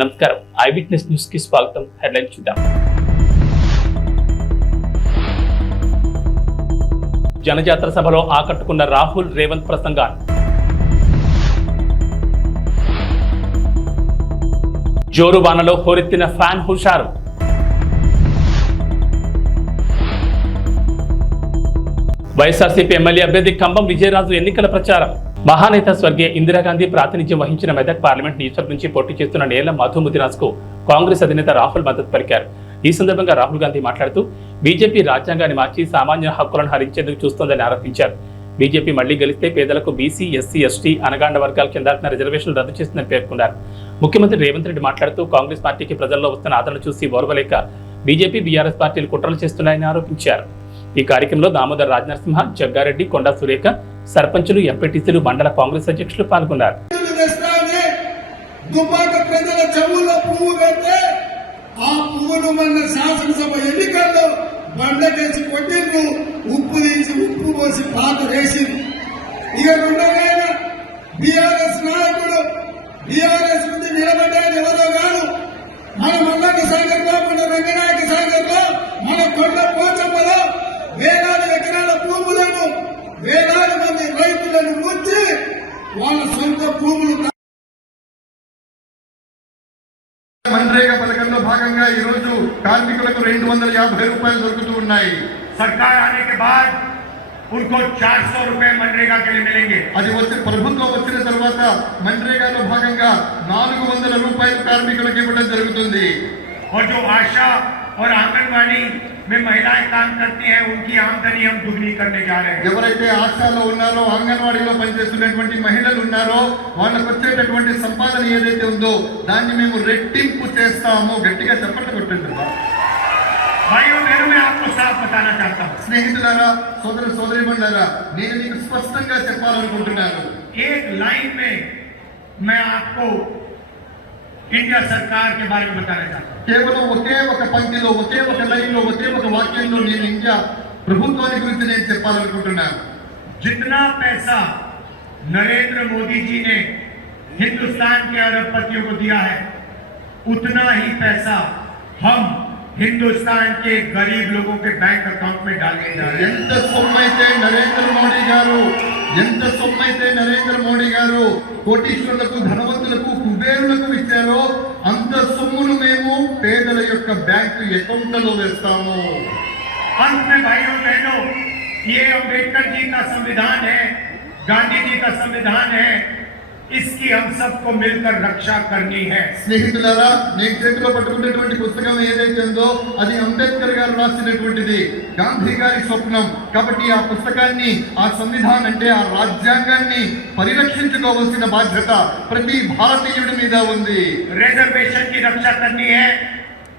నమస్కారం I witness news కి స్వాగతం. హెడ్లైన్ చూద్దాం. జనజాతర సభలో ఆకట్టుకున్న రాహుల్ రేవంత్ ప్రసంగాలు. జోరు వానలో హోరెత్తిన ఫ్యాన్ హుషారు. వైఎస్ఆర్సీపీ ఎమ్మెల్యే అభ్యర్థి కంబం విజయరాజు ఎన్నికల ప్రచారం. మహానేత స్వర్గీయ ఇందిరాగాంధీ ప్రాతినిధ్యం వహించిన మెదక్ పార్లమెంట్ నియోజకవర్గం నుంచి పోటీ చేస్తున్న నేల మధు ముదిరాజ్ కు కాంగ్రెస్ అధినేత రాహుల్ మద్దతు పలికారు. ఈ సందర్భంగా రాహుల్ గాంధీ మాట్లాడుతూ బీజేపీ రాజ్యాంగాన్ని మార్చి సామాన్య హక్కులను హరించేందుకు చూస్తోందని ఆరోపించారు. బీజేపీ మళ్లీ గెలిస్తే పేదలకు బీసీ, ఎస్సీ, ఎస్టీ, అనగాండ వర్గాల కింద రిజర్వేషన్లు రద్దు చేస్తుందని పేర్కొన్నారు. ముఖ్యమంత్రి రేవంత్ రెడ్డి మాట్లాడుతూ కాంగ్రెస్ పార్టీకి ప్రజల్లో వస్తున్న ఆదరణ చూసి ఓర్వలేక బీజేపీ, బీఆర్ఎస్ పార్టీలు కుట్రలు చేస్తున్నాయని ఆరోపించారు. ఈ కార్యక్రమంలో దామోదర్ రాజనరసింహ, జగ్గారెడ్డి, కొండా సురేఖ, సర్పంచులు, ఎంపీటీసీలు, మండల కాంగ్రెస్ అధ్యక్షులు పాల్గొన్నారు. శాసనసభ ఎన్నికల్లో బండకేసి కొట్టిండ్రు, ఉప్పు తీసి ఉప్పు పోసి పాత వేసి ఇక ఉండగానే బీఆర్ఎస్ నాయకుడు బీఆర్ఎస్ నుండి నిలబడ్డాడు. ఎవరో కాదు, మన మల్లన్న సాగర్లో, మన రంగనాయక సాగర్లో, మన కొండ పోచమ్మలో వేలాది ఎకరాల భూములను, వేలాది మంది రైతులను ముంచి వాళ్ళ సొంత భూములు. मनरेगा పథకంలో భాగంగా ఈ రోజు కార్మికులకు 250 రూపాయలు దొరుకుతూ ఉన్నాయి. सरकार आने के बाद उनको 400 रुपए मनरेगा के लिए मिलेंगे. అది వచ్చి ప్రభుత్వం వచ్చిన తర్వాత मनरेगाలో భాగంగా 400 రూపాయలు కార్మికులకు ఇవ్వడం జరుగుతుంది. और जो आशा और आंगनवाड़ी में महिलाएं काम करती हैं, उनकी आमदनी हम दुगनी करने जा रहे हैं. ఎవరైతే ఆశాలో ఉన్నారో, అంగన్వాడీలో పనిచేస్తున్నటువంటి మహిళలు ఉన్నారో వాళ్ళకు వచ్చేటటువంటి సంపాదన ఏదైతే ఉందో దాన్ని మేము రెట్టింపు చేస్తాము. గట్టిగా చప్పట్లు కొట్టండి. भाइयों बहनों, मैं आपको साफ बताना चाहता हूँ. స్నేహితులారా, సోదర సోదరీమణులారా, నేను మీకు స్పష్టంగా చెప్పాలనుకుంటున్నాను. एक लाइन में मैं आपको इंडिया सरकार के बारे में बताना चाहता हूँ. కేవలం ఒకే ఒక పంక్తిలో, ఒకే ఒక లైన్లో, ఒకే ఒక వాక్యంలో నేను ఇండియా ప్రభుత్వాన్ని గురించి నేను చెప్పాలనుకుంటున్నాను. जितना पैसा नरेंद्र मोदी जी ने हिंदुस्तान के अरबपतियों को दिया है, उतना ही पैसा हम हिंदुस्तान के गरीब लोगों के बैंक अकाउंट में डालने जा रहे हैं. ఎంత సొమ్మైతే నరేంద్ర మోడీ గారు కోటీశ్వరులకు, ధనవంతులకు, కుబేరులకు ఇచ్చారో అంత సొమ్మును మేము పేదల యొక్క బ్యాంకు అకౌంట్లలో వేస్తాము. अंत में भाइयों बहनों, ये अम्बेडकर जी का संविधान है, गांधी जी का संविधान है, इसकी हम सबको मिलकर रक्षा करनी है. స్నేహితులారా, నేను చేతిలో పట్టుకున్నటువంటి పుస్తకం ఏదైతే ఉందో అది అంబేద్కర్ గారు రాసినటువంటిది, గాంధీ గారి స్వప్నం. కాబట్టి ఆ పుస్తకాన్ని, ఆ సంవిధానం అంటే ఆ రాజ్యాంగాన్ని పరిరక్షించుకోవాల్సిన బాధ్యత ప్రతి భారతీయుడి మీద ఉంది. रिजर्वेशन की रक्षा करनी है,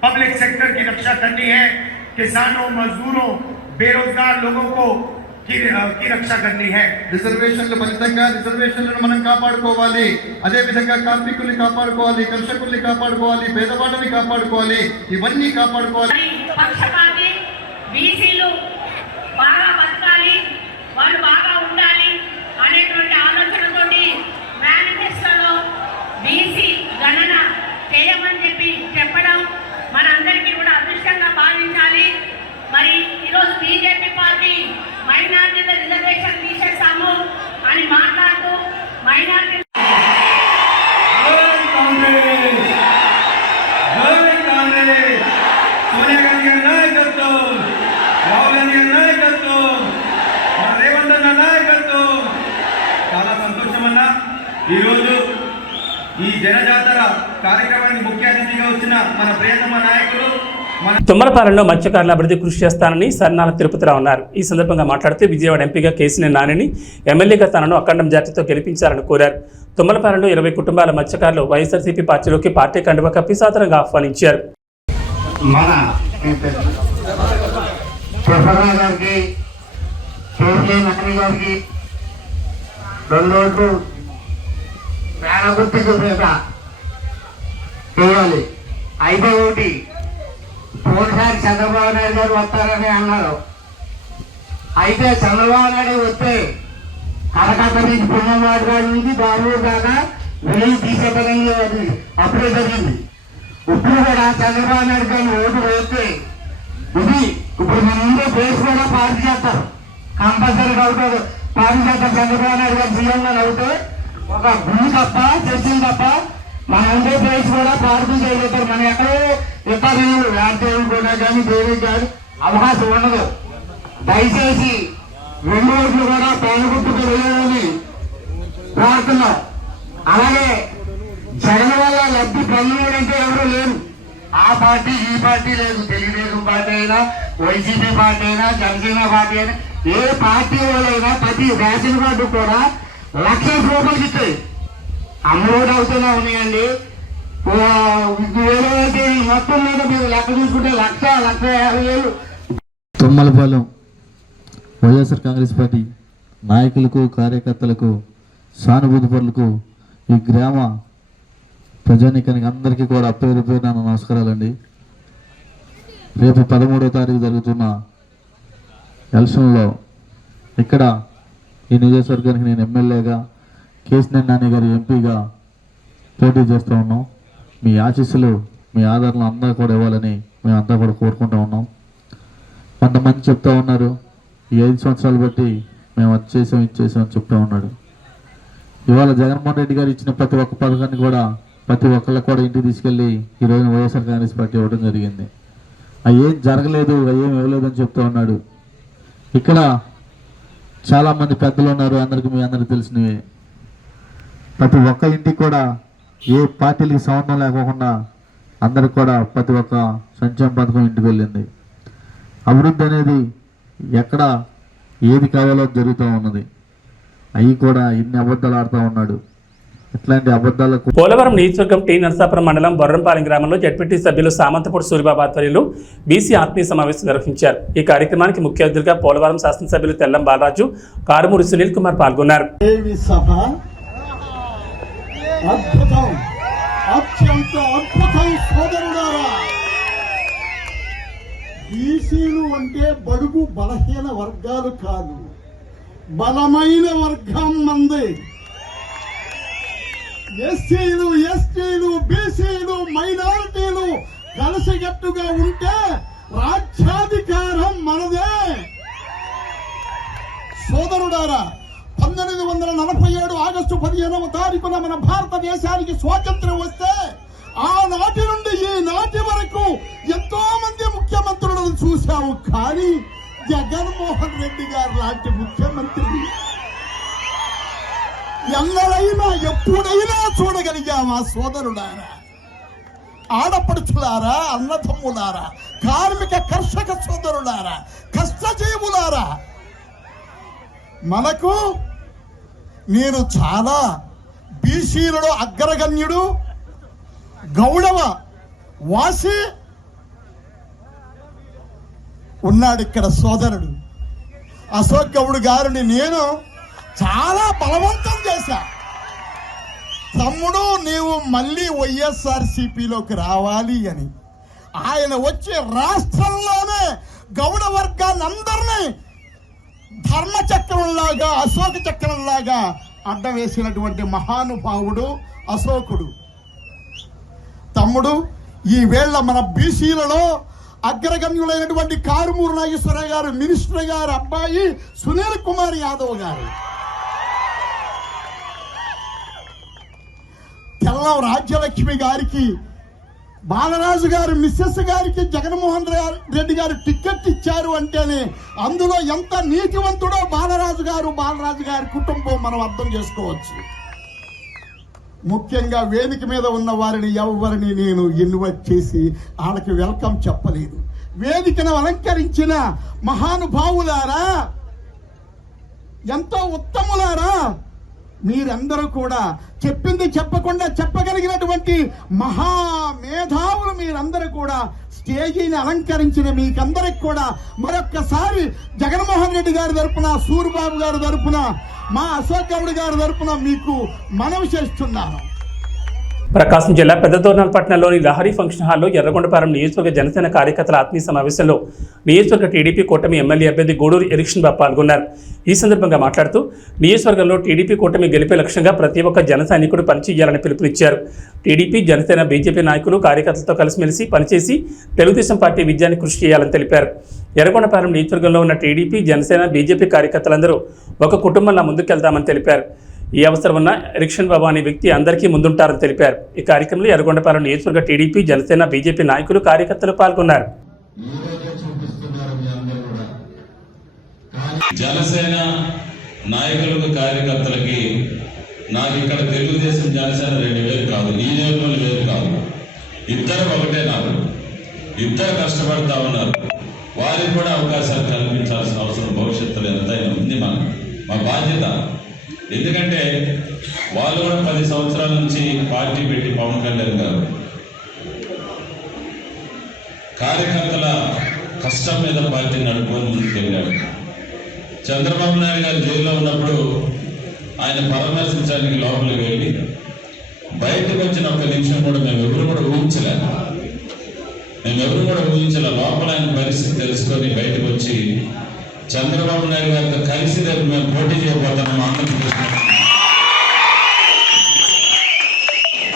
पब्लिक सेक्टर की रक्षा करनी है, किसानों, मजदूरों, बेरोजगार लोगों को की रक्षा करनी है. రిజర్వేషన్ల ఫలితంగా రిజర్వేషన్లను మనం కాపాడుకోవాలి. అదే విధంగా కార్మికుల్ని కాపాడుకోవాలి, కర్షకుల్ని కాపాడుకోవాలి, పేదవాళ్ళని కాపాడుకోవాలి. ఇవన్నీ కాపాడుకోవాలి. పక్షపాతి బీసీలు బాగా బతకాలి, వాళ్ళు బాగా ఉండాలి అనేటువంటి ఆలోచనతోటి మేనిఫెస్టోలో బీసీ గణన చేయమని చెప్పడం మనందరికీ కూడా అదృష్టంగా భావించాలి. మరి ఈరోజు బీజేపీ పార్టీ మైనార్టీల రిజర్వేషన్ తీసేస్తాము అని మాట్లాడుతూ మైనార్టీ సోనియా గాంధీ గారి నాయకత్వం, రాహుల్ గాంధీ గారి నాయకత్వం, రేవంత్ అన్న నాయకత్వం. చాలా సంతోషం అన్న. ఈరోజు ఈ జనజాతర కార్యక్రమానికి ముఖ్య అతిథిగా వచ్చిన మన ప్రియతమ నాయకులు తుమ్మలపాలెంలో మత్స్యకారుల అభివృద్ధి కృషి చేస్తానని సన్నాల తిరుపతిరావు అన్నారు. ఈ సందర్భంగా మాట్లాడుతూ విజయవాడ ఎంపీగా కేసీఆర్ నానిని, ఎమ్మెల్యేగా తనను అఖండ మెజార్టీతో గెలిపించాలని కోరారు. తుమ్మలపాలెంలో 20 కుటుంబాల మత్స్యకారులు వైఎస్ఆర్సీపీ పార్టీలోకి పార్టీ కండువా కప్పి సాదరంగా ఆహ్వానించారు. పోయినసారి చంద్రబాబు నాయుడు గారు వస్తారని అన్నారు. అయితే చంద్రబాబు నాయుడు వస్తే కలకత్తా నుంచి పుణ్యవాడి గారి నుంచి బెంగళూరు దాకా వెయ్యి తీసేపడంలో అది అప్పుడే జరిగింది. ఇప్పుడు కూడా చంద్రబాబు నాయుడు గారిని ఓటు వేస్తే ఇది ఇప్పుడు మన ముందే బేస్ కూడా పార్టీ చేస్తారు, కంపల్సరీగా అవుతారు. పార్టీ చేస్తారు. చంద్రబాబు నాయుడు గారు సీఎంగా అవుతే ఒక గుడి తప్ప చర్చలు తప్ప మన ఉండే ప్లేస్ కూడా పార్టీ చేయగలుగుతారు. మనం ఎక్కడో ఇతరులు రాజకీయం కూడా కానీ దేనికి కానీ అవకాశం ఉండదు. దయచేసి 2 రోజులు కూడా పేదగుట్టుకు వెళ్ళాలని ప్రార్థిస్తున్నాం. అలాగే జగన్ వల్ల లబ్ధి పొందడంటే ఎవరు లేరు. ఆ పార్టీ ఈ పార్టీ లేదు, తెలుగుదేశం పార్టీ అయినా వైసీపీ పార్టీ అయినా జనసేన పార్టీ అయినా ఏ పార్టీ వాళ్ళైనా ప్రతి రేషన్ కార్డు కూడా 1,00,000 రూపాయలకి ఇస్తాయి. అమ్మఒడి అవుతూనే ఉన్నాయండి. ఏదైతే మొత్తం మీద మీరు లెక్క చూసుకుంటే 1,50,000 తుమ్మలపాలెం వైఎస్ఆర్ కాంగ్రెస్ పార్టీ నాయకులకు, కార్యకర్తలకు, సానుభూతి పరులకు, ఈ గ్రామ ప్రజానీకానికి అందరికీ కూడా పేరు పేరున నమస్కారాలండి. రేపు 13వ తారీఖు జరుగుతున్న ఎలక్షన్లో ఇక్కడ ఈ నియోజకవర్గానికి నేను ఎమ్మెల్యేగా, కేశినేని నాని గారి ఎంపీగా పోటీ చేస్తూ ఉన్నాం. మీ ఆశీస్సులు, మీ ఆదరణ అందరూ కూడా ఇవ్వాలని మేమంతా కూడా కోరుకుంటూ ఉన్నాం. కొంతమంది చెప్తా ఉన్నారు, ఈ 5 సంవత్సరాలు బట్టి మేము అది చేసాం, ఇది చేసాం అని చెప్తా ఉన్నాడు. ఇవాళ జగన్మోహన్ రెడ్డి గారు ఇచ్చిన ప్రతి ఒక్క పథకాన్ని కూడా ప్రతి ఒక్కళ్ళకి కూడా ఇంటికి తీసుకెళ్ళి ఈరోజు వైఎస్ఆర్ కాంగ్రెస్ పార్టీ ఇవ్వడం జరిగింది. అవి ఏం జరగలేదు, అవి ఏం ఇవ్వలేదు అని చెప్తా ఉన్నాడు. ఇక్కడ చాలామంది పెద్దలు ఉన్నారు, అందరికీ మీ అందరికీ తెలిసినవి. ప్రతి ఒక్క ఇంటికి కూడా ఏ పార్టీలకి సంబంధం లేకోకుండా అందరికి కూడా ప్రతి ఒక్క సంక్షేమ పథకం ఇంటికి వెళ్ళింది. అభివృద్ధి అనేది ఎక్కడ ఏది కావాలో జరుగుతూ ఉన్నది. అవి కూడా ఇన్ని అబద్ధాలు ఆడుతూ ఉన్నాడు. ఇట్లాంటి అబద్ధాలకు పోలవరం నియోజకవర్గం టీ నరసాపురం మండలం బొర్రంపాలెం గ్రామంలో జడ్పీటీ సభ్యులు సామంతపూడి సూరిబాబు ఆధ్వర్యంలో బీసీ ఆత్మీయ సమావేశం నిర్వహించారు. ఈ కార్యక్రమానికి ముఖ్య అతిథిగా పోలవరం శాసనసభ్యులు తెల్లం బాలరాజు, కారుమూరి సునీల్ కుమార్ పాల్గొన్నారు. అద్భుతం, అత్యంత అద్భుతం సోదరులారా. బీసీలు అంటే బడుగు బలహీన వర్గాలు కాదు, బలమైన వర్గం మంది. ఎస్సీలు, ఎస్టీలు, బీసీలు, మైనారిటీలు కలిసికట్టుగా ఉంటే రాజ్యాధికారం మనదే. సోదరుడారా, 1947 ఆగస్టు 15వ తారీఖున మన భారతదేశానికి స్వాతంత్ర్యం వస్తే ఆనాటి నుండి ఈనాటి వరకు ఎంతో మంది ముఖ్యమంత్రులను చూశాము. కానీ జగన్మోహన్ రెడ్డి గారు లాంటి ముఖ్యమంత్రి ఎన్నడైనా ఎప్పుడైనా చూడగలిగామా? సోదరులారా, ఆడపడుచులారా, అన్నదమ్ములారా, కార్మిక కర్షక సోదరులారా, కష్టజీవులారా, మనకు నేను చాలా బీసీలలో అగ్రగణ్యుడు, గౌడవ వాసి ఉన్నాడు ఇక్కడ సోదరుడు అశోక్ గౌడ్ గారిని నేను చాలా బలవంతం చేశా. తమ్ముడు, నీవు మళ్ళీ వైఎస్ఆర్సీపీలోకి రావాలి అని. ఆయన వచ్చి రాష్ట్రంలోనే గౌడ వర్గాన్ని అందరినీ ధర్మచక్రంలాగా, అశోక చక్రంలాగా అడ్డం వేసినటువంటి మహానుభావుడు అశోకుడు. తమ్ముడు, ఈ వేళ మన బీసీలలో అగ్రగమ్యులైనటువంటి కారుమూరి నాగేశ్వరరావు గారు, మినిస్టర్ గారు అబ్బాయి సునీల్ కుమార్ యాదవ్ గారు, తెల్లం రాజ్యలక్ష్మి గారికి, బాలరాజు గారు మిస్సెస్ గారికి జగన్మోహన్ రెడ్డి గారు టికెట్ ఇచ్చారు అంటేనే అందులో ఎంత నీతివంతుడో బాలరాజు గారి కుటుంబం మనం అర్థం చేసుకోవచ్చు. ముఖ్యంగా వేదిక మీద ఉన్న వారిని ఎవరిని నేను ఇన్వైట్ చేసి వాళ్ళకి వెల్కమ్ చెప్పలేదు. వేదికను అలంకరించిన మహానుభావులారా, ఎంతో ఉత్తములారా, మీరందరూ కూడా చెప్పింది చెప్పకుండా చెప్పగలిగినటువంటి మహామేధావులు మీరందరూ కూడా స్టేజీని అలంకరించిన మీకందరికి కూడా మరొక్కసారి జగన్మోహన్ రెడ్డి గారి తరపున, సూరిబాబు గారి తరపున, మా అశోక్ గౌడ్ గారి తరపున మీకు మనవి చేస్తున్నాను. ప్రకాశం జిల్లా పెద్దదోర్నాలపట్నంలోని లహరి ఫంక్షన్ హాల్లో ఎర్రగొండపాలెం నియోజకవర్గ జనసేన కార్యకర్తల ఆత్మీయ సమావేశంలో నియోజకవర్గ టీడీపీ కూటమి ఎమ్మెల్యే అభ్యర్థి గూడూరు ఎరిక్షన్ బాబు పాల్గొన్నారు. ఈ సందర్భంగా మాట్లాడుతూ నియోజకవర్గంలో టీడీపీ కూటమి గెలిపే లక్ష్యంగా ప్రతి ఒక్క జన సైనికుడు పనిచేయాలని పిలుపునిచ్చారు. టీడీపీ, జనసేన, బీజేపీ నాయకులు కార్యకర్తలతో కలిసిమెలిసి పనిచేసి తెలుగుదేశం పార్టీ విజయాన్ని కృషి చేయాలని తెలిపారు. ఎర్రగొండపాలెం నియోజకవర్గంలో ఉన్న టీడీపీ, జనసేన, బీజేపీ కార్యకర్తలందరూ ఒక కుటుంబంలా ముందుకెళ్తామని తెలిపారు. ఈ అవసరం ఉన్న ఎరిక్షన్ బాబు అనే వ్యక్తి అందరికీ ముందుంటారని తెలిపారు. ఈ కార్యక్రమంలో ఎర్రగొండపాలెం నియోజకవర్గ టీడీపీ, జనసేన, బీజేపీ నాయకులు, కార్యకర్తలు పాల్గొన్నారు. జనసేన నాయకులకు, కార్యకర్తలకి నాకు ఇక్కడ తెలుగుదేశం, జనసేన రెండు వేరు కాదు, ఈ నియోజకవర్గం వేరు కాదు, ఇద్దరు ఒకటే. నాకు ఇద్దరు కష్టపడతా ఉన్నారు. వారికి కూడా అవకాశాలు కల్పించాల్సిన అవసరం భవిష్యత్తులో ఎంతైనా ఉంది. మా బాధ్యత. ఎందుకంటే వాళ్ళు కూడా 10 సంవత్సరాల నుంచి పార్టీ పెట్టి పవన్ కళ్యాణ్ గారు కార్యకర్తల కష్టం మీద పార్టీ నడుపుకొని ముందుకెళ్ళాడు. చంద్రబాబు నాయుడు గారు జైల్లో ఉన్నప్పుడు ఆయన పరామర్శించడానికి లోపలికి వెళ్ళి బయటకు వచ్చిన ఒక్క నిమిషం కూడా మేమెవరు కూడా ఊహించలే. లోపల ఆయన పరిస్థితి తెలుసుకొని బయటకు వచ్చి చంద్రబాబు నాయుడు గారితో కలిసి రేపు మేము పోటీ చేయబోతున్నాం ఆంధ్రప్రదేశ్.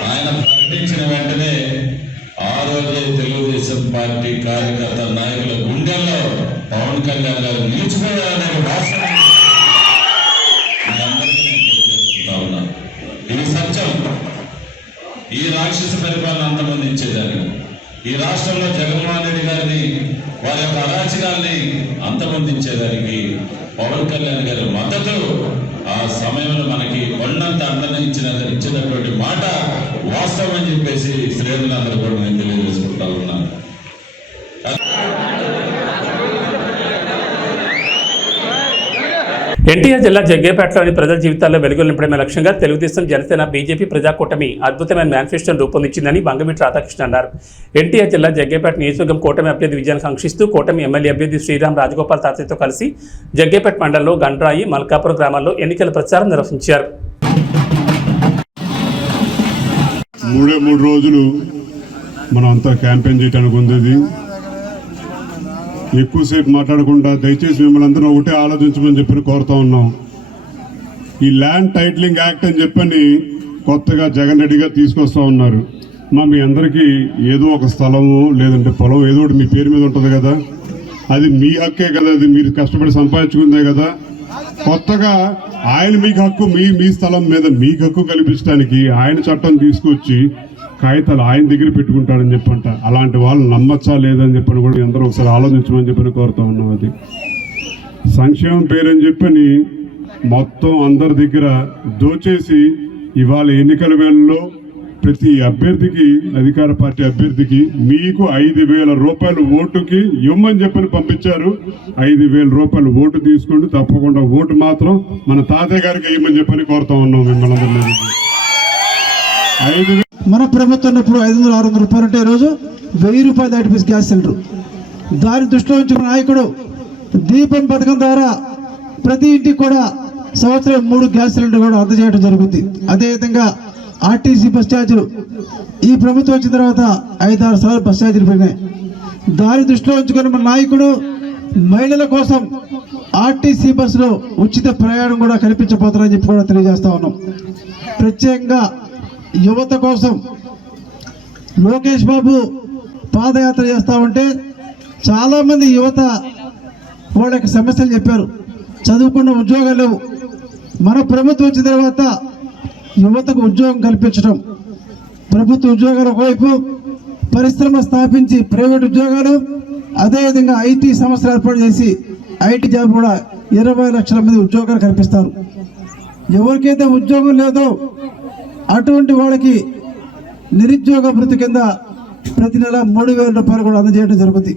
ఆయన ప్రకటించిన వెంటనే ఆ రోజే తెలుగుదేశం పార్టీ కార్యకర్త నాయకుల గుండెల్లో పవన్ కళ్యాణ్ గారు నిలిచిపోయారనే వాస్తవం ఇది సత్యం. ఈ రాక్షస పరిపాలన అంతమందించేదాన్ని, ఈ రాష్ట్రంలో జగన్మోహన్ రెడ్డి గారిని, వారి యొక్క అరాచకాల్ని అంతమొందించేదానికి పవన్ కళ్యాణ్ గారి మద్దతు ఆ సమయంలో మనకి కొండంత అండని ఇచ్చినటువంటి మాట వాస్తవం అని చెప్పేసి శ్రేణులందరూ కూడా నేను తెలియజేసుకుంటా ఉన్నాను. ఎన్టీఆర్ జిల్లా జగ్గేపేటలోని ప్రజల జీవితాల్లో వెలుగులు నింపడమే లక్ష్యంగా తెలుగుదేశం, జనసేన, బీజేపీ ప్రజాకూటమి అద్భుతమైన మేనిఫెస్టోను రూపొందించిందని బంగమిటి రాధాకృష్ణ అన్నారు. ఎన్టీఆర్ జిల్లా జగ్గేపేట నియోజకవర్గం కూటమి అభ్యర్థి విజయాన్ని కాంక్షిస్తూ కూటమి ఎమ్మెల్యే అభ్యర్థి శ్రీరామ్ రాజగోపాల్ తాతయ్యతో కలిసి జగ్గేపేట మండలంలో గండ్రాయి, మల్కాపురం గ్రామాల్లో ఎన్నికల ప్రచారం నిర్వహించారు. 3 రోజులు మనం అంతా క్యాంపెయిన్ చేయడానికి ఉంది. ఎక్కువసేపు మాట్లాడకుండా దయచేసి మిమ్మల్ని అందరూ ఒకటే ఆలోచించమని చెప్పి కోరుతా ఉన్నాం. ఈ ల్యాండ్ టైటిలింగ్ యాక్ట్ అని చెప్పని కొత్తగా జగన్ రెడ్డి గారు తీసుకొస్తా ఉన్నారు. మీ అందరికీ ఏదో ఒక స్థలము లేదంటే పొలం ఏదో ఒకటి మీ పేరు మీద ఉంటుంది కదా, అది మీ హక్కే కదా, అది మీరు కష్టపడి సంపాదించుకుందే కదా. కొత్తగా ఆయన మీకు హక్కు, మీ స్థలం మీద మీకు హక్కు కల్పించడానికి ఆయన చట్టం తీసుకొచ్చి కాగితాలు ఆయన దగ్గర పెట్టుకుంటాడని చెప్పంట. అలాంటి వాళ్ళు నమ్మచ్చా లేదని చెప్పని కూడా అందరూ ఒకసారి ఆలోచించమని చెప్పని కోరుతా ఉన్నాం. అది సంక్షేమం పేరని చెప్పని మొత్తం అందరి దగ్గర దోచేసి ఇవాళ ఎన్నికల వేళల్లో ప్రతి అభ్యర్థికి, అధికార పార్టీ అభ్యర్థికి మీకు 5,000 రూపాయలు ఓటుకి ఇవ్వమని చెప్పని పంపించారు. 5,000 రూపాయలు ఓటు తీసుకోండి, తప్పకుండా ఓటు మాత్రం మన తాతయ్య గారికి ఇవ్వమని చెప్పని కోరుతా ఉన్నాం మిమ్మల్ని అందరినీ. మన ప్రభుత్వం ఉన్నప్పుడు 500-600 రూపాయలు ఉంటే ఈరోజు 1000 రూపాయలు దాటిపోయి గ్యాస్ సిలిండర్. దాని దృష్టిలో ఉంచిన నాయకుడు దీపం పథకం ద్వారా ప్రతి ఇంటికి కూడా సంవత్సరం 3 గ్యాస్ సిలిండర్ కూడా అందజేయడం జరుగుతుంది. అదేవిధంగా ఆర్టీసీ బస్ ఛార్జీలు ఈ ప్రభుత్వం వచ్చిన తర్వాత 5-6 సార్లు బస్ ఛార్జీలు పెరిగినాయి. దాని దృష్టిలో ఉంచుకొని మన నాయకుడు మహిళల కోసం ఆర్టీసీ బస్సులో ఉచిత ప్రయాణం కూడా కల్పించబోతున్నారని చెప్పి కూడా తెలియజేస్తా ఉన్నాం. ప్రత్యేకంగా యువత కోసం లోకేష్ బాబు పాదయాత్ర చేస్తా ఉంటే చాలామంది యువత వాళ్ళ యొక్క సమస్యలు చెప్పారు. చదువుకున్న ఉద్యోగాలు లేవు. మన ప్రభుత్వం వచ్చిన తర్వాత యువతకు ఉద్యోగం కల్పించడం, ప్రభుత్వ ఉద్యోగాలు ఒకవైపు, పరిశ్రమ స్థాపించి ప్రైవేట్ ఉద్యోగాలు, అదేవిధంగా ఐటీ సంస్థలు ఏర్పాటు చేసి ఐటీ జాబ్ కూడా 20 లక్షల మంది ఉద్యోగాలు కల్పిస్తారు. ఎవరికైతే ఉద్యోగం లేదో అటువంటి వాళ్ళకి నిరుద్యోగ భృతి కింద ప్రతి నెల 3,000 రూపాయలు కూడా అందజేయడం జరుగుతుంది.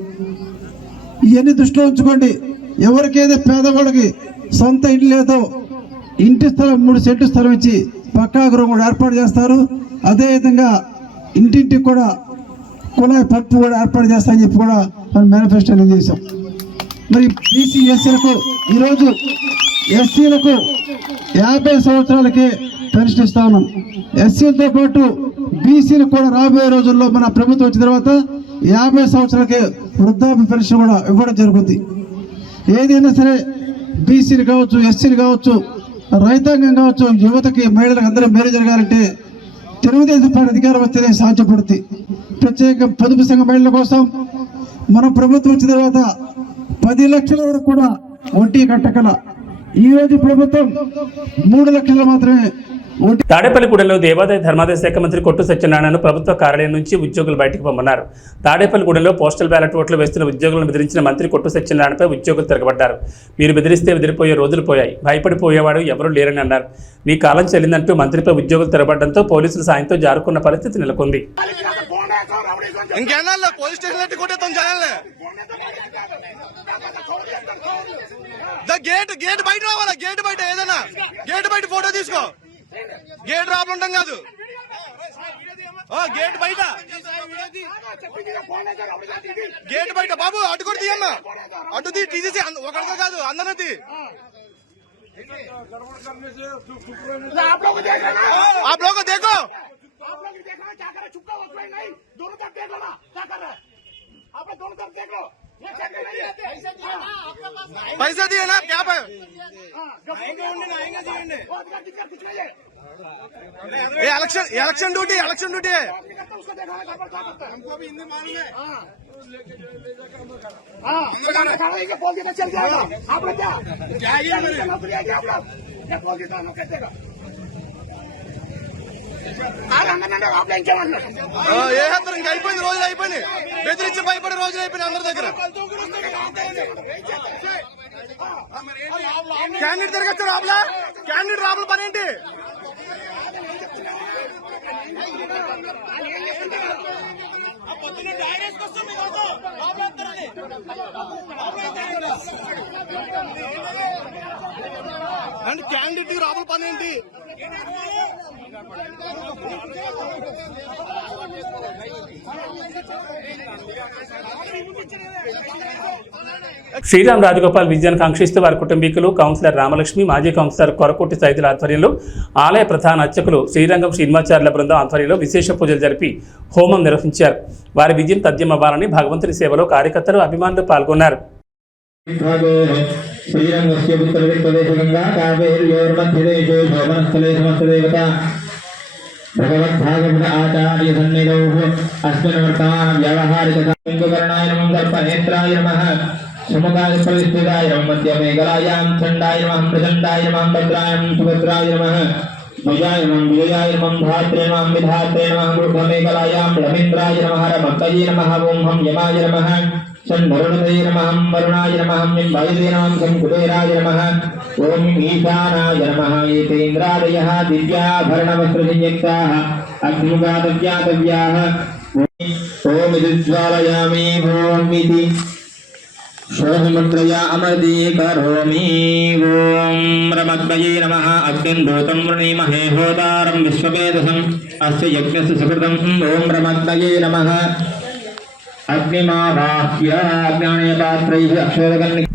ఇవన్నీ దృష్టిలో ఉంచుకోండి. ఎవరికైతే పేదవాళ్ళకి సొంత ఇల్లు లేదో ఇంటి స్థలం 3 సెంట్లు స్థలం ఇచ్చి పక్కా గృహం కూడా ఏర్పాటు చేస్తారు. అదేవిధంగా ఇంటింటికి కూడా కుళాయి పంపు కూడా ఏర్పాటు చేస్తామని చెప్పి కూడా మనం మేనిఫెస్టోలో చేసాం. మరి బీసీ ఎస్సీలకు ఈరోజు ఎస్సీలకు 50 సంవత్సరాలకే పెన్షన్ ఇస్తా ఉన్నాం. ఎస్సీలతో పాటు బీసీలు కూడా రాబోయే రోజుల్లో మన ప్రభుత్వం వచ్చిన తర్వాత 50 సంవత్సరాలకే వృద్ధాప్య పెన్షన్ కూడా ఇవ్వడం జరుగుతుంది. ఏదైనా సరే బీసీలు కావచ్చు, ఎస్సీలు కావచ్చు, రైతాంగం కావచ్చు, యువతకి, మహిళలకు అందరూ మేలు జరగాలంటే తెలుగుదేశం పార్టీ అధికారం వస్తేనే సాధ్యపడుతుంది. ప్రత్యేక పొదుపు సంఘ మహిళల కోసం మన ప్రభుత్వం వచ్చిన తర్వాత 10 లక్షల వరకు కూడా వడ్డీ కట్టగల ఈ రోజు ప్రభుత్వం 3 లక్షలు మాత్రమే వడ్డీ. తాడేపల్లిగూడెంలో దేవాదాయ ధర్మాదాయ శాఖ మంత్రి కొట్టు సత్యనారాయణను ప్రభుత్వ కార్యాలయం నుంచి ఉద్యోగులు బయటకు పొమ్మన్నారు. తాడేపల్లిగూడెంలో పోస్టల్ బ్యాలెట్ ఓట్లు వేస్తున్న ఉద్యోగులను బెదిరించిన మంత్రి కొట్టు సత్యనారాయణపై ఉద్యోగులు తిరగబడ్డారు. మీరు బెదిరిస్తే బెదిరిపోయే రోజులు పోయాయి, భయపడిపోయేవాడు ఎవరూ లేరని అన్నారు. మీ కాలం చెల్లిందంటూ మంత్రిపై ఉద్యోగులు తిరగబడడంతో పోలీసుల సాయంతో జారుకున్న పరిస్థితి నెలకొంది. గేట్ బయట రావాలా, గేట్ బయట ఏదైనా గేట్ బయట ఫోటో తీసుకో, గేట్ రాబడి ఉంటాం కాదు, గేట్ బయట, గేట్ బయట బాబు అటు కూడా తీయమ్మా, అటు తీసేసి ఒకరితో కాదు అందరూ తీ. आप लोग को देखो, पैसे दिए ना क्या पे इलेक्शन ड्यूटी है, हमको भी हिंदी मालूम है. चल जाएगा आप लोग क्या ఏ హత్రం ఇంకా అయిపోయింది, రోజులు అయిపోయినాయి, బెదిరించి భయపడే రోజులు అయిపోయినాయి అందరి దగ్గర. క్యాండిడేట్ తిరగచ్చు రాబులా, క్యాండిడేట్ రాబుల పని ఏంటి? అండ్ క్యాండిడేట్ రాబుల పని ఏంటి? శ్రీరామ్ రాజగోపాల్ విజయాన్ని కాంక్షిస్తూ వారి కుటుంబీకులు, కౌన్సిలర్ రామలక్ష్మి, మాజీ కౌన్సిలర్ కొరకొట్టి సైదుల ఆధ్వర్యంలో ఆలయ ప్రధాన అర్చకులు శ్రీరంగం శ్రీనివాచార్యుల బృందం ఆధ్వర్యంలో విశేష పూజలు జరిపి హోమం నిర్వహించారు. వారి విజయం తథ్యమవ్వాలని భగవంతుని సేవలో కార్యకర్తలు, అభిమానులు పాల్గొన్నారు. శ్రీరంగస్య ఉత్తరవిప్రదేశగంగా కావేర్యోర్మధ్యదేశే శోభనస్థలే సమస్తదేవత భగవద్భాగవత ఆచార్య సన్నిధౌ అస్మిన్ వర్తమాన వ్యావహారిక సింగుకర్ణాయ నమః సర్పనేత్రాయ నమః సుముఖాయ ప్రవిష్ఠితాయ నమః మధ్యమేకలాయాం చండాయ నమః ప్రచండాయ నమః భద్రాయం సుభద్రాయ నమః భుజాయ నమః విజయాయ నమః ధాత్రే నమః విధాత్రే నమః మూర్ధమేకలాయాం రవీంద్రాయ నమః రమత్తయే నమః ఓం హం యమాయ నమః షణ్వరుణదే నమః వరుణాయ నమః నింబాయదే నమః సంకుబేరాయ నమః ఓం ఈశానాయ నమః ఏతేంద్రాదయః దివ్యాభరణవస్త్రసంయుక్తాః అగ్నిముఖాదవ్యాతవ్యాః ఓం విద్జ్వాలయామి ఓం ఇతి శోభముద్రయా అమర్దీ కరోమి. ఓం రమద్వయే నమః అగ్నిందూతం వృణీమహే హోతారం విశ్వవేదసం అస్య యజ్ఞస్య సుకృతం. ఓం రమద్వయే నమః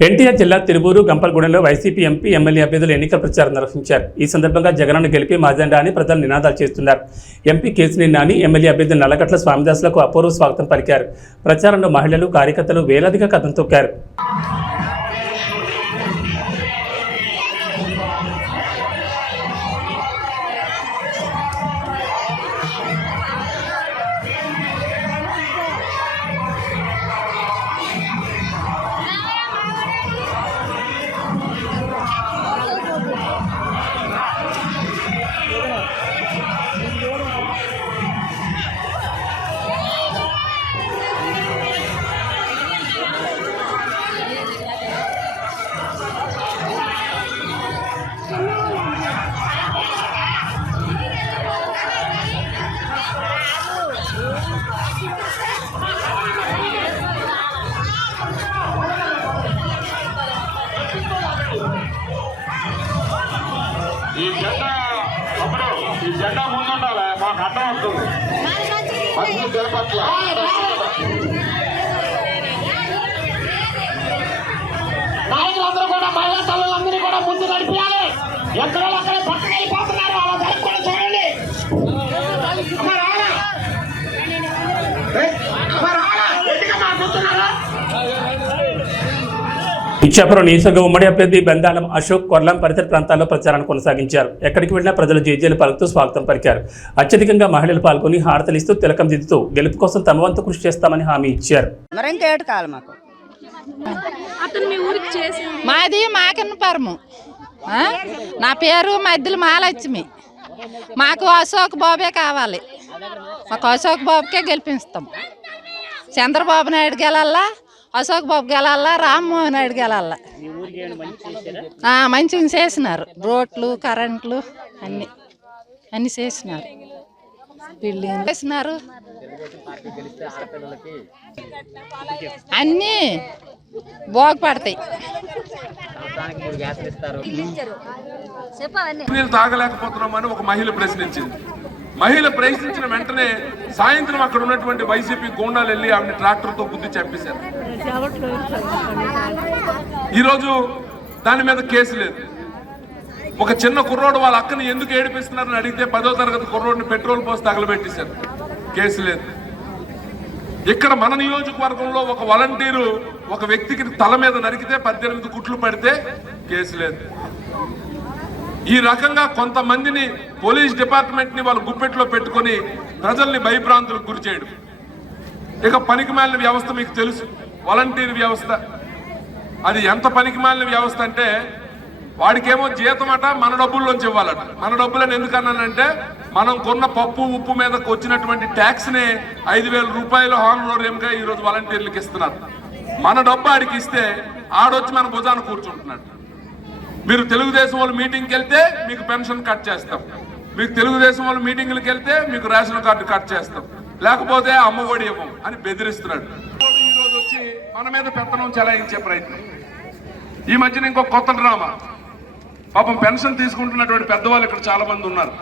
ఎన్టీఆర్ జిల్లా తిరువూరు, గంపలగూడెంలో వైసీపీ ఎంపీ, ఎమ్మెల్యే అభ్యర్థులు ఎన్నికల ప్రచారం నిర్వహించారు. ఈ సందర్భంగా జగనన్న గెలిపి మాజెండా అని ప్రజలు నినాదాలు చేస్తున్నారు. ఎంపీ కేసినేని నాని, ఎమ్మెల్యే అభ్యర్థి నల్లకట్ల స్వామిదాసులకు అపూర్వ స్వాగతం పలికారు. ప్రచారంలో మహిళలు, కార్యకర్తలు వేలాదిగా కథం తొక్కారు. ఈ జెండా ముందుండాలి, మాకు అడ్డం వస్తుంది. మంచి తిరుపట్ల నాయకులందరూ కూడా మహిళా తల్లులందరినీ కూడా ముందు నడిపించాలి. ఎక్కడో అక్కడ పక్కన వెళ్ళిపోతున్నారు, అలా జరగకుండా చూడండి. ఇచ్చాపురం నియోజకవర్గ ఉమ్మడి అభ్యర్థి బెందాలం అశోక్ కొర్లం పరిసర ప్రాంతాల్లో ప్రచారాన్ని కొనసాగించారు. ఎక్కడికి వెళ్లినా ప్రజలు జేజేలు పలుకుతూ స్వాగతం పలికారు. అత్యధికంగా మహిళలు పాల్గొని హారతలిస్తూ తిలకం దిద్దుతూ గెలుపు కోసం తమ వంతు కృషి చేస్తామని హామీ ఇచ్చారు. మాది మాకన్నపురము. నా పేరు మధ్యలో మహాలక్ష్మి. మాకు అశోక్ బాబే కావాలి. మాకు అశోక్ బాబుకే గెలిపిస్తాం. చంద్రబాబు నాయుడు గెలల్లా, అశోక్ బాబు గెలల్లా, రామ్మోహన్ నాయుడు గెలల్లా. మంచిగా చేసినారు. రోడ్లు, కరెంట్లు అన్నీ చేసినారు. బిల్డింగ్ చేసినారు. అన్నీ బాగుపడతాయి. నీళ్ళు తాగలేకపోతున్నామని ఒక మహిళ ప్రశ్నించింది. మహిళ ప్రశ్నించిన వెంటనే సాయంత్రం అక్కడ ఉన్నటువంటి వైసీపీ గూండాలు వెళ్ళి ఆమెను ట్రాక్టర్తో గుద్ది చంపేశారు. ఈరోజు దాని మీద కేసు లేదు. ఒక చిన్న కుర్రోడు వాళ్ళ అక్కని ఎందుకు ఏడిపిస్తున్నారని అడిగితే 10వ తరగతి కుర్రోడిని పెట్రోల్ పోసి తగలబెట్టేశారు. కేసు లేదు. ఇక్కడ మన నియోజకవర్గంలో ఒక వాలంటీరు ఒక వ్యక్తికి తల మీద నరికితే 18 కుట్లు పడితే కేసు లేదు. ఈ రకంగా కొంతమందిని పోలీస్ డిపార్ట్మెంట్ ని వాళ్ళు గుప్పెట్లో పెట్టుకొని ప్రజల్ని భయభ్రాంతులకు గురి చేయడం. ఇక పనికిమాలిన వ్యవస్థ మీకు తెలుసు, వాలంటీర్ వ్యవస్థ. అది ఎంత పనికిమాలిన వ్యవస్థ అంటే వాడికేమో జీతం అట మన డబ్బుల్లోంచి ఇవ్వాలట. మన డబ్బులని ఎందుకన్నానంటే మనం కొన్న పప్పు ఉప్పు మీదకి వచ్చినటువంటి ట్యాక్స్ ని 5,000 రూపాయలు హానరేంగా ఈరోజు వాలంటీర్లకు ఇస్తున్నారు. మన డబ్బు ఆడికి ఇస్తే ఆడొచ్చి మన భుజాన కూర్చుంటున్నాడు. మీరు తెలుగుదేశం వాళ్ళు మీటింగ్కి వెళ్తే మీకు పెన్షన్ కట్ చేస్తాం, మీకు తెలుగుదేశం వాళ్ళు మీటింగ్లకు వెళ్తే మీకు రేషన్ కార్డు కట్ చేస్తాం, లేకపోతే అమ్మఒడి ఇవ్వం అని బెదిరిస్తున్నాడు. ఈరోజు వచ్చి మన మీద పెత్తనం చెలాయించే ప్రయత్నం. ఈ మధ్యన ఇంకో కొత్త డ్రామా. పాపం పెన్షన్ తీసుకుంటున్నటువంటి పెద్దవాళ్ళు ఇక్కడ చాలా మంది ఉన్నారు.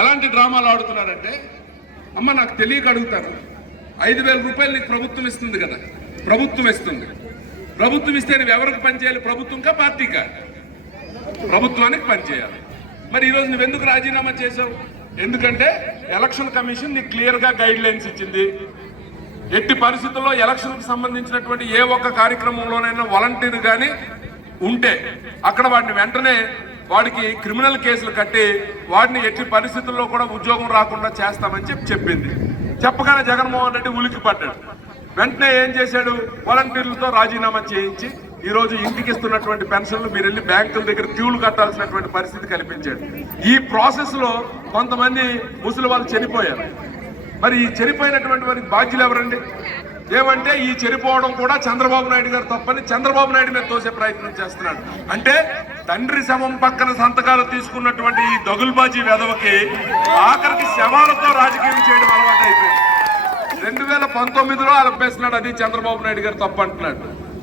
ఎలాంటి డ్రామాలు ఆడుతున్నారంటే, అమ్మ నాకు తెలియక అడుగుతారు, 5,000 రూపాయలు నీకు ప్రభుత్వం ఇస్తుంది కదా, ప్రభుత్వం ఇస్తుంది. ప్రభుత్వం ఇస్తే నువ్వు ఎవరికి పనిచేయాలి? ప్రభుత్వంకా పార్టీకా? ప్రభుత్వానికి పనిచేయాలి. మరి ఈరోజు నువ్వెందుకు రాజీనామా చేశావు? ఎందుకంటే ఎలక్షన్ కమిషన్ నీకు క్లియర్గా గైడ్ లైన్స్ ఇచ్చింది. ఎట్టి పరిస్థితుల్లో ఎలక్షన్కి సంబంధించినటువంటి ఏ ఒక్క కార్యక్రమంలోనైనా వాలంటీర్ కానీ ఉంటే అక్కడ వాడిని వెంటనే వాడికి క్రిమినల్ కేసులు కట్టి వాడిని ఎట్టి పరిస్థితుల్లో కూడా ఉద్యోగం రాకుండా చేస్తామని చెప్పింది. చెప్పగానే జగన్మోహన్ రెడ్డి ఉలికి పడ్డాడు. వెంటనే ఏం చేశాడు? వాలంటీర్లతో రాజీనామా చేయించి ఈరోజు ఇంటికి ఇస్తున్నటువంటి పెన్షన్లు మీరు వెళ్ళి బ్యాంకుల దగ్గర క్యూలు కట్టాల్సినటువంటి పరిస్థితి కల్పించాడు. ఈ ప్రాసెస్ లో కొంతమంది ముసలి వాళ్ళు చనిపోయారు. మరి ఈ చనిపోయినటువంటి వారికి బాధ్యులు ఎవరండి? ఏమంటే ఈ చనిపోవడం కూడా చంద్రబాబు నాయుడు గారు తప్పని చంద్రబాబు నాయుడు మీద తోసే ప్రయత్నం చేస్తున్నాడు. అంటే తండ్రి శవం పక్కన సంతకాలు తీసుకున్నటువంటి ఈ దగుల్బాజీ వెధవకి ఆఖరికి శవాలతో రాజకీయం చేయడం అలవాటు అయిపోయింది. 2019లో ఆలపేస్తున్నాడు, అది చంద్రబాబు నాయుడు గారు తప్పు అంటున్నాడు.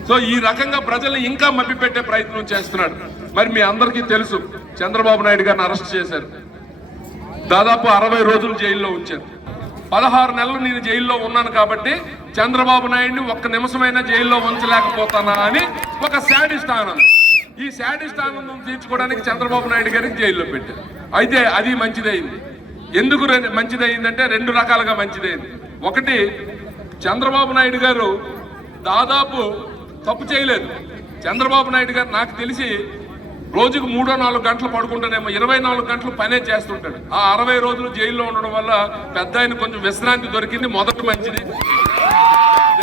సో ఈ రకంగా ప్రజల్ని ఇంకా మభ్యపెట్టే ప్రయత్నం చేస్తున్నాడు. మరి మీ అందరికీ తెలుసు, చంద్రబాబు నాయుడు గారిని అరెస్ట్ చేశారు. దాదాపు 60 రోజులు జైల్లో ఉంచారు. 16 నెలలు నేను జైల్లో ఉన్నాను కాబట్టి చంద్రబాబు నాయుడిని ఒక్క నిమిషమైనా జైల్లో ఉంచలేకపోతానా అని ఒక శాడిస్ట్ ఆనందం. ఈ శాడిస్ట్ ఆనందం తీర్చుకోవడానికి చంద్రబాబు నాయుడు గారికి జైల్లో పెట్టారు. అయితే అది మంచిదైంది. ఎందుకు మంచిదైందంటే 2 రకాలుగా మంచిదైంది. ఒకటి, చంద్రబాబు నాయుడు గారు దాదాపు తప్పు చేయలేదు. చంద్రబాబు నాయుడు గారు నాకు తెలిసి రోజుకు 3-4 గంటలు పడుకుంటానేమో, 24 గంటలు పనే చేస్తుంటాడు. ఆ 60 రోజులు జైల్లో ఉండడం వల్ల పెద్ద ఆయన కొంచెం విశ్రాంతి దొరికింది. మొదటి మంచిది.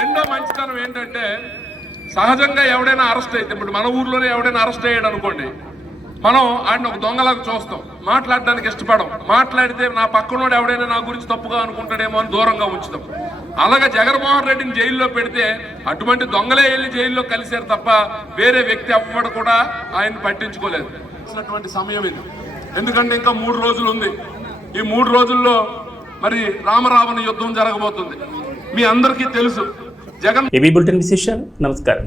రెండో మంచితనం ఏంటంటే, సహజంగా ఎవడైనా అరెస్ట్ అయితే, ఇప్పుడు మన ఊర్లోనే ఎవడైనా అరెస్ట్ అయ్యాడు అనుకోండి, మనం ఆయన ఒక దొంగలాగా చూస్తాం, మాట్లాడడానికి ఇష్టపడం. మాట్లాడితే నా పక్కనోడు ఎవడైనా నా గురించి తప్పుగా అనుకుంటాడేమో అని దూరంగా ఉంచుతాం. అలాగే జగన్మోహన్ రెడ్డిని జైల్లో పెడితే అటువంటి దొంగలే వెళ్ళి జైల్లో కలిశారు తప్ప వేరే వ్యక్తి అవ్వడం కూడా ఆయన పట్టించుకోలేదు. సమయం ఇది. ఎందుకంటే ఇంకా 3 రోజులు ఉంది. ఈ 3 రోజుల్లో మరి రామరావణ యుద్ధం జరగబోతుంది. మీ అందరికీ తెలుసు. జగన్ ఏబీ బులెటిన్ విశేషాలు. నమస్కారం.